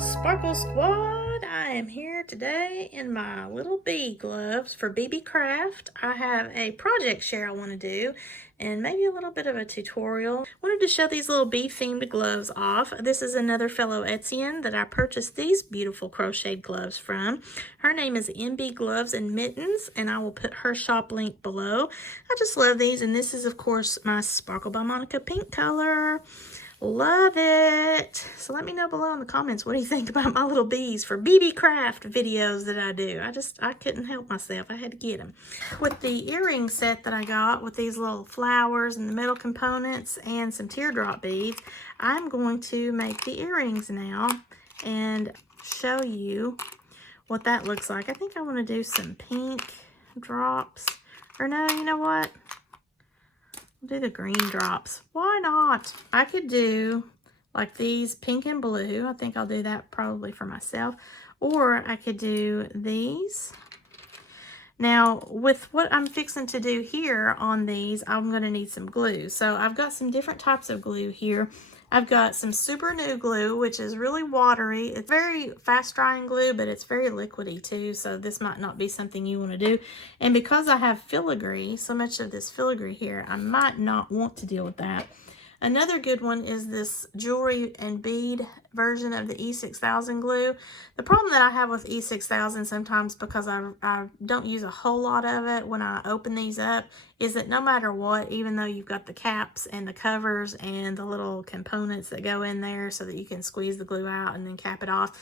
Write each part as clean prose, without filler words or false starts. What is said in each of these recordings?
Sparkle Squad. I am here today in my little bee gloves for Beebeecraft. I have a project share I want to do and maybe a little bit of a tutorial. Wanted to show these little bee themed gloves off. This is another fellow Etzian that I purchased these beautiful crocheted gloves from. Her name is MB Gloves and Mittens, and I will put her shop link below. I just love these, and this is of course my Sparkle by Monica pink color. Love it. So let me know below in the comments, what do you think about my little bees for Beebeecraft videos that I do. I couldn't help myself. I had to get them. With the earring set that I got with these little flowers and the metal components and some teardrop beads, I'm going to make the earrings now and show you what that looks like. I think I want to do some pink drops. Or no, you know what? Do the green drops. Why not? I could do like these pink and blue. I think I'll do that probably for myself. Or I could do these. Now, with what I'm fixing to do here on these, I'm going to need some glue. So I've got some different types of glue here. I've got some super new glue, which is really watery. It's very fast drying glue, but it's very liquidy too. So this might not be something you want to do. And because I have filigree, so much of this filigree here, I might not want to deal with that. Another good one is this jewelry and bead version of the E6000 glue. The problem that I have with E6000 sometimes, because I don't use a whole lot of it when I open these up, is that no matter what, even though you've got the caps and the covers and the little components that go in there so that you can squeeze the glue out and then cap it off,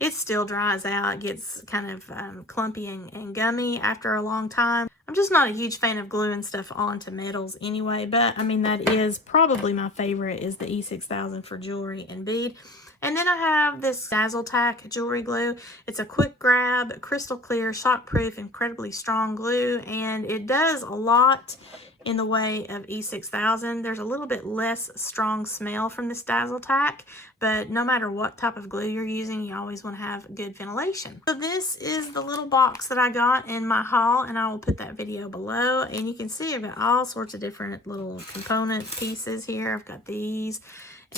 it still dries out. It gets kind of clumpy and gummy after a long time. I'm just not a huge fan of gluing stuff onto metals anyway, but I mean, that is probably my favorite, is the E6000 for jewelry and bead. And then I have this Dazzle Tack jewelry glue. It's a quick grab, crystal clear, shockproof, incredibly strong glue, and it does a lot in the way of E6000. There's a little bit less strong smell from this Dazzle Tack, but no matter what type of glue you're using, you always want to have good ventilation. So this is the little box that I got in my haul, and I will put that video below. And you can see I've got all sorts of different little component pieces here. I've got these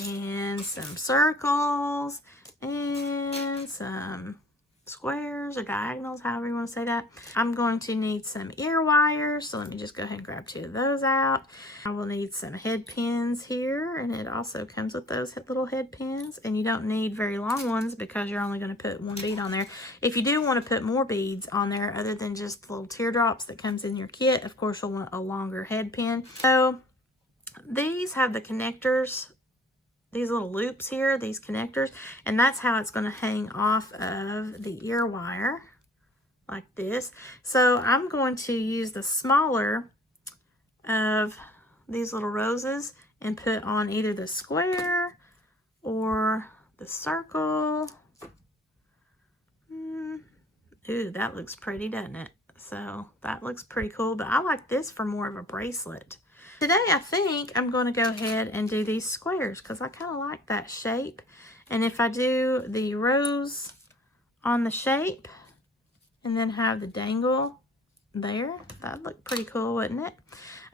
and some circles and some squares or diagonals, however you want to say that. I'm going to need some ear wires, so let me just go ahead and grab 2 of those out. I will need some head pins here, and it also comes with those little head pins, and you don't need very long ones because you're only going to put 1 bead on there. If you do want to put more beads on there other than just the little teardrops that comes in your kit, of course you'll want a longer head pin. So these have the connectors, these little loops here, these connectors, and that's how it's going to hang off of the ear wire like this. So I'm going to use the smaller of these little roses and put on either the square or the circle. Ooh, that looks pretty, doesn't it? So that looks pretty cool, but I like this for more of a bracelet. Today, I think I'm going to go ahead and do these squares because I kind of like that shape. And if I do the rose on the shape and then have the dangle there, that'd look pretty cool, wouldn't it?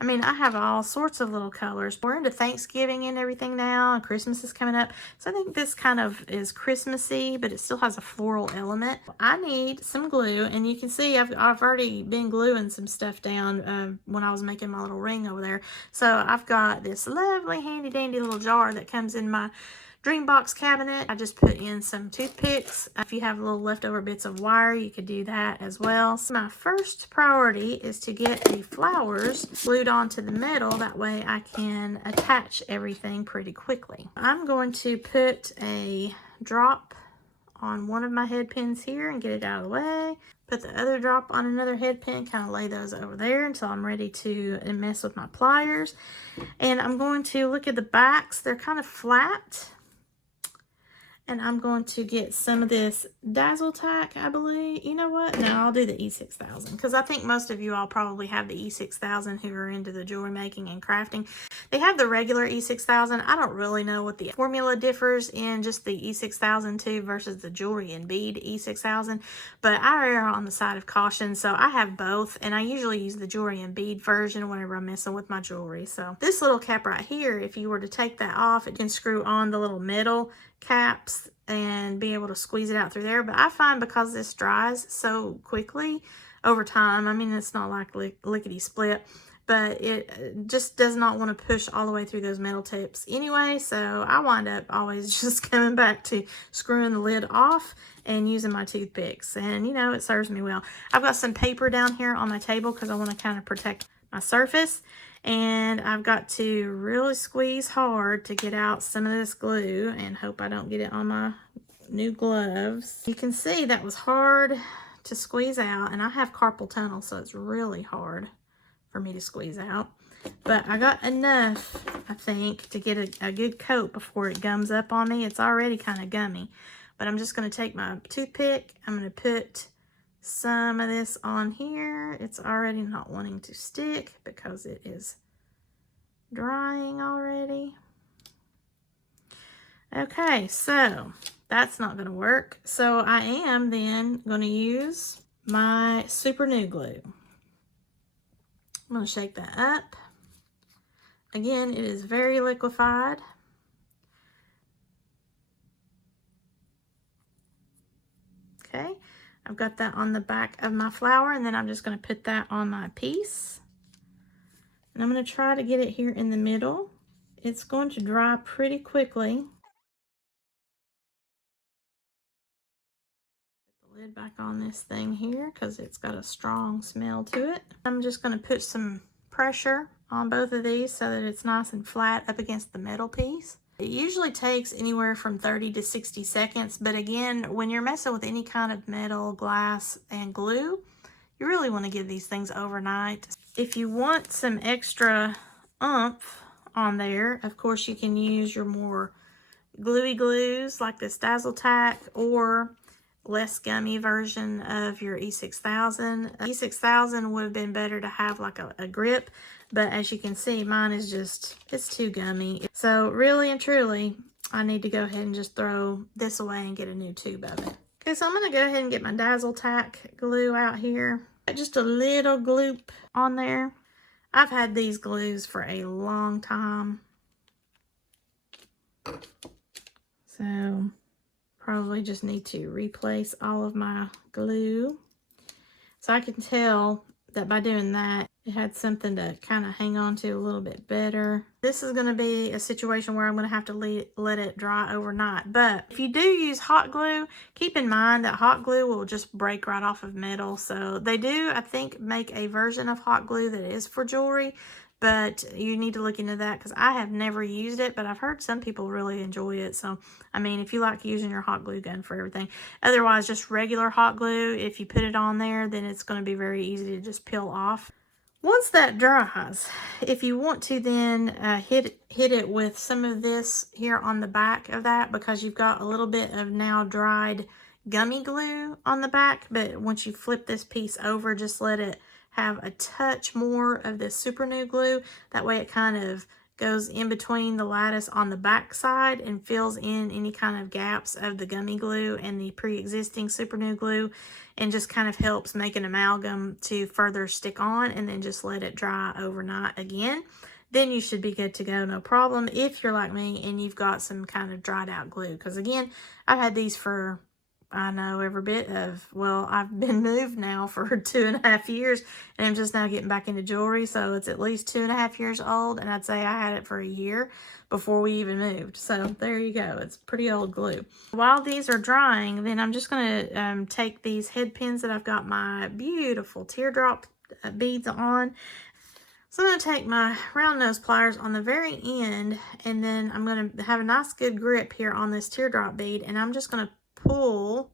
I mean, I have all sorts of little colors. We're into Thanksgiving and everything now, and Christmas is coming up. So I think this kind of is Christmassy, but it still has a floral element. I need some glue, and you can see I've already been gluing some stuff down when I was making my little ring over there. So I've got this lovely handy dandy little jar that comes in my dream box cabinet. I just put in some toothpicks. If you have little leftover bits of wire, you could do that as well. So my first priority is to get the flowers glued onto the metal. That way I can attach everything pretty quickly. I'm going to put a drop on one of my head pins here and get it out of the way. Put the other drop on another head pin, kind of lay those over there until I'm ready to mess with my pliers. And I'm going to look at the backs. They're kind of flat. And I'm going to get some of this Dazzle Tack, I believe. You know what? No, I'll do the E6000 because I think most of you all probably have the E6000 who are into the jewelry making and crafting. They have the regular E6000. I don't really know what the formula differs in just the E6000 too versus the jewelry and bead E6000, but I err on the side of caution, so I have both, and I usually use the jewelry and bead version whenever I'm messing with my jewelry. So this little cap right here, if you were to take that off, it can screw on the little metal caps piece and be able to squeeze it out through there. But I find because this dries so quickly over time, I mean, it's not like lickety split, but it just does not want to push all the way through those metal tips anyway. So I wind up always just coming back to screwing the lid off and using my toothpicks. And, you know, it serves me well. I've got some paper down here on my table because I want to kind of protect my surface. And I've got to really squeeze hard to get out some of this glue and hope I don't get it on my new gloves. You can see that was hard to squeeze out, and I have carpal tunnel, so it's really hard for me to squeeze out. But I got enough, I think, to get a good coat before it gums up on me. It's already kind of gummy. But I'm just going to take my toothpick. I'm going to put some of this on here. It's already not wanting to stick because it is drying already. Okay, so that's not going to work. So I am then going to use my super new glue. I'm going to shake that up. Again, it is very liquefied. Okay, I've got that on the back of my flower, and then I'm just going to put that on my piece. And I'm going to try to get it here in the middle. It's going to dry pretty quickly. Put the lid back on this thing here because it's got a strong smell to it. I'm just going to put some pressure on both of these so that it's nice and flat up against the metal piece. It usually takes anywhere from 30 to 60 seconds, but again, when you're messing with any kind of metal, glass, and glue, you really want to give these things overnight. If you want some extra oomph on there, of course you can use your more gluey glues like this Dazzle Tack, or less gummy version of your E6000. E6000 would have been better to have like a grip, but as you can see, mine is just, it's too gummy. So really and truly, I need to go ahead and just throw this away and get a new tube of it. Okay, so I'm going to go ahead and get my Dazzle Tack glue out here. Just a little gloop on there. I've had these glues for a long time. So probably just need to replace all of my glue. So I can tell that by doing that, it had something to kind of hang on to a little bit better. This is going to be a situation where I'm going to have to let it dry overnight. But if you do use hot glue, keep in mind that hot glue will just break right off of metal. So they do, I think, make a version of hot glue that is for jewelry. But you need to look into that because I have never used it, but I've heard some people really enjoy it. So, I mean, if you like using your hot glue gun for everything. Otherwise, just regular hot glue, if you put it on there, then it's going to be very easy to just peel off. Once that dries, if you want to then hit it with some of this here on the back of that, because you've got a little bit of now dried gummy glue on the back, but once you flip this piece over, just let it have a touch more of this super new glue. That way it kind of goes in between the lattice on the back side and fills in any kind of gaps of the gummy glue and the pre-existing super new glue, and just kind of helps make an amalgam to further stick on, and then just let it dry overnight again. Then you should be good to go, no problem, if you're like me and you've got some kind of dried out glue. Because again, I've had these for, I know every bit of, well, I've been moved now for 2.5 years, and I'm just now getting back into jewelry, so it's at least 2.5 years old, and I'd say I had it for a year before we even moved. So there you go, it's pretty old glue. While these are drying, then I'm just going to take these head pins that I've got my beautiful teardrop beads on. So I'm going to take my round nose pliers on the very end, and then I'm going to have a nice good grip here on this teardrop bead, and I'm just going to pull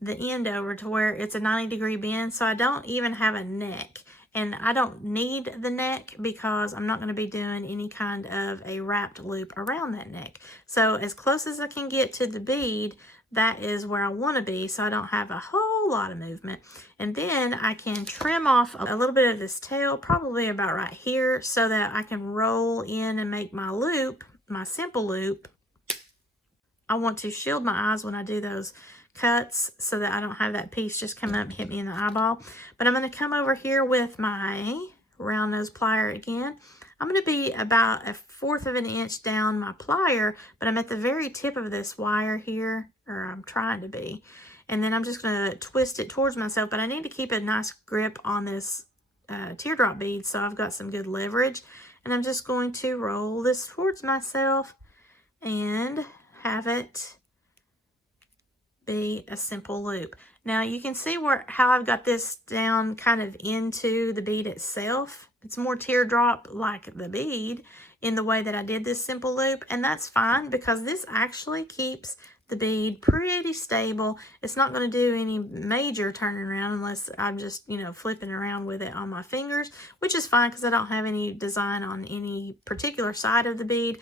the end over to where it's a 90-degree bend, so I don't even have a neck. And I don't need the neck because I'm not going to be doing any kind of a wrapped loop around that neck. So as close as I can get to the bead, that is where I want to be, so I don't have a whole lot of movement. And then I can trim off a little bit of this tail, probably about right here, so that I can roll in and make my loop, my simple loop. I want to shield my eyes when I do those cuts so that I don't have that piece just come up and hit me in the eyeball. But I'm going to come over here with my round nose plier again. I'm going to be about 1/4 of an inch down my plier, but I'm at the very tip of this wire here, or I'm trying to be. And then I'm just going to twist it towards myself, but I need to keep a nice grip on this teardrop bead so I've got some good leverage. And I'm just going to roll this towards myself and have it be a simple loop. Now you can see how I've got this down kind of into the bead itself. It's more teardrop like the bead in the way that I did this simple loop, and that's fine because this actually keeps the bead pretty stable. It's not going to do any major turning around unless I'm just, you know, flipping around with it on my fingers, which is fine because I don't have any design on any particular side of the bead.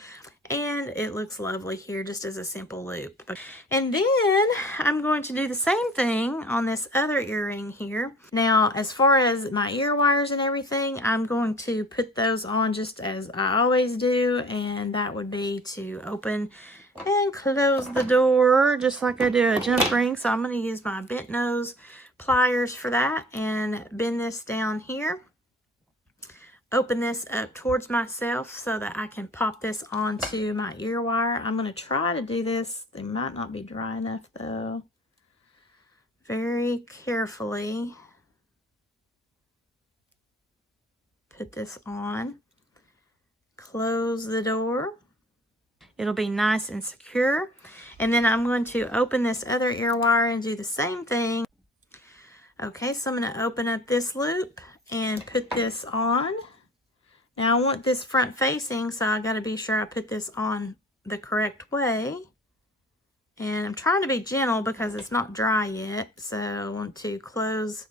And it looks lovely here just as a simple loop. And then I'm going to do the same thing on this other earring here. Now, as far as my ear wires and everything, I'm going to put those on just as I always do. And that would be to open and close the door just like I do a jump ring. So I'm going to use my bent nose pliers for that and bend this down here. Open this up towards myself so that I can pop this onto my ear wire. I'm going to try to do this. They might not be dry enough though. Very carefully put this on. Close the door. It'll be nice and secure. And then I'm going to open this other ear wire and do the same thing. Okay, so I'm going to open up this loop and put this on. Now I want this front facing, so I got to be sure I put this on the correct way. And I'm trying to be gentle because it's not dry yet. So I want to close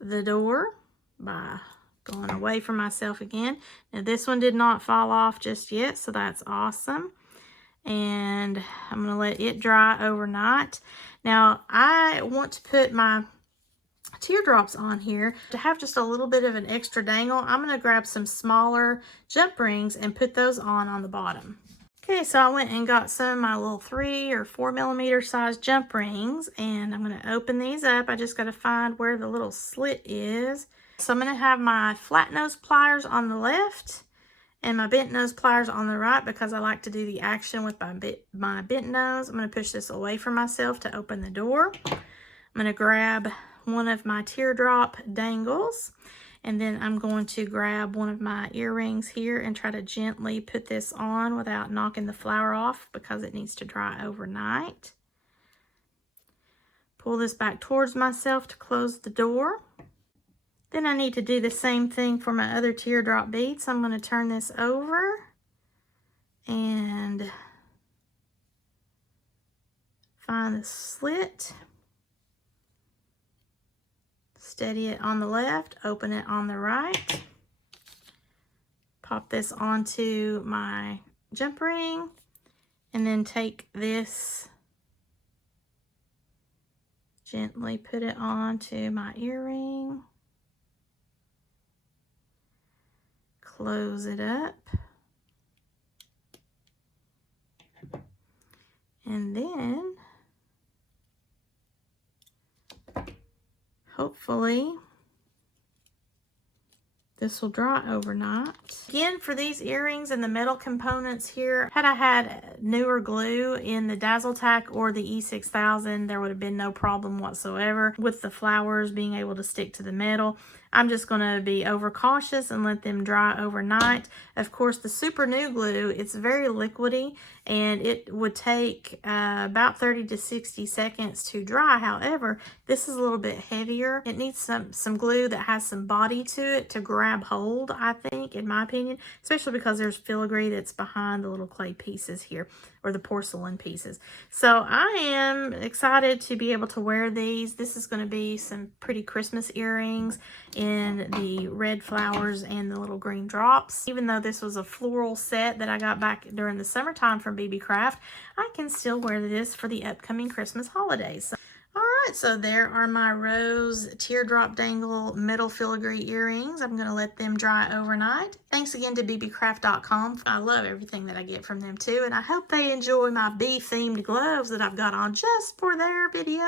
the door by going away from myself again. Now this one did not fall off just yet, so that's awesome. And I'm going to let it dry overnight. Now I want to put my teardrops on here. To have just a little bit of an extra dangle, I'm going to grab some smaller jump rings and put those on the bottom. Okay, so I went and got some of my little 3 or 4 millimeter size jump rings, and I'm going to open these up. I just got to find where the little slit is. So I'm going to have my flat nose pliers on the left and my bent nose pliers on the right because I like to do the action with my bent nose. I'm going to push this away from myself to open the door. I'm going to grab one of my teardrop dangles, and then I'm going to grab one of my earrings here and try to gently put this on without knocking the flower off because it needs to dry overnight. Pull this back towards myself to close the door. Then I need to do the same thing for my other teardrop bead, so I'm going to turn this over and find the slit. Steady it on the left, open it on the right. Pop this onto my jump ring, and then take this, gently put it onto my earring. Close it up. And then hopefully this will dry overnight. Again, for these earrings and the metal components here, had I had newer glue in the Dazzle Tack or the E6000, there would have been no problem whatsoever with the flowers being able to stick to the metal. I'm just going to be overcautious and let them dry overnight. Of course, the super new glue, it's very liquidy and it would take about 30 to 60 seconds to dry. However, this is a little bit heavier. It needs some glue that has some body to it to grab hold, I think, in my opinion, especially because there's filigree that's behind the little clay pieces here, or the porcelain pieces. So I am excited to be able to wear these. This is going to be some pretty Christmas earrings in the red flowers and the little green drops. Even though this was a floral set that I got back during the summertime from Beebeecraft, I can still wear this for the upcoming Christmas holidays. Alright, so there are my rose teardrop dangle metal filigree earrings. I'm going to let them dry overnight. Thanks again to Beebeecraft.com. I love everything that I get from them too, and I hope they enjoy my bee themed gloves that I've got on just for their video.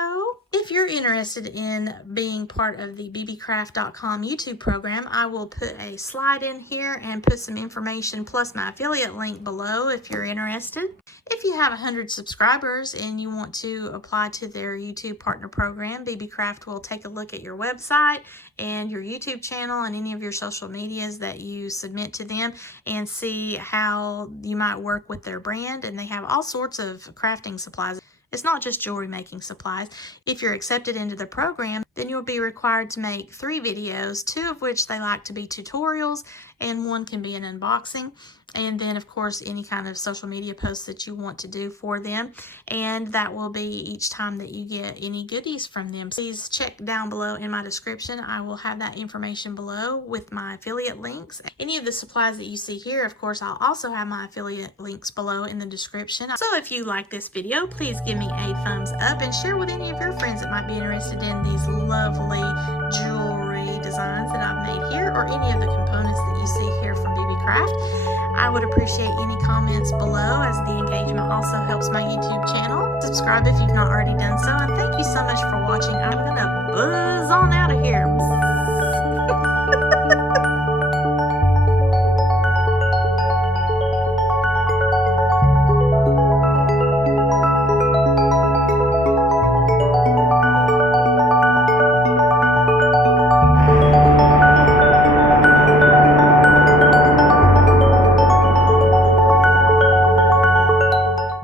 If you're interested in being part of the Beebeecraft.com YouTube program, I will put a slide in here and put some information plus my affiliate link below if you're interested. If you have 100 subscribers and you want to apply to their YouTube partner program, Beebeecraft will take a look at your website and your YouTube channel and any of your social medias that you submit to them and see how you might work with their brand. And they have all sorts of crafting supplies. It's not just jewelry making supplies. If you're accepted into the program, then you'll be required to make 3 videos, 2 of which they like to be tutorials, and 1 can be an unboxing. And then, of course, any kind of social media posts that you want to do for them. And that will be each time that you get any goodies from them. Please check down below in my description. I will have that information below with my affiliate links. Any of the supplies that you see here, of course, I'll also have my affiliate links below in the description. So if you like this video, please give me a thumbs up and share with any of your friends that might be interested in these lovely jewelry designs that I've made here, or any of the components that you see here from Beebeecraft. I would appreciate any comments below, as the engagement also helps my YouTube channel. Subscribe if you've not already done so, and thank you so much for watching. I'm gonna buzz on out of here.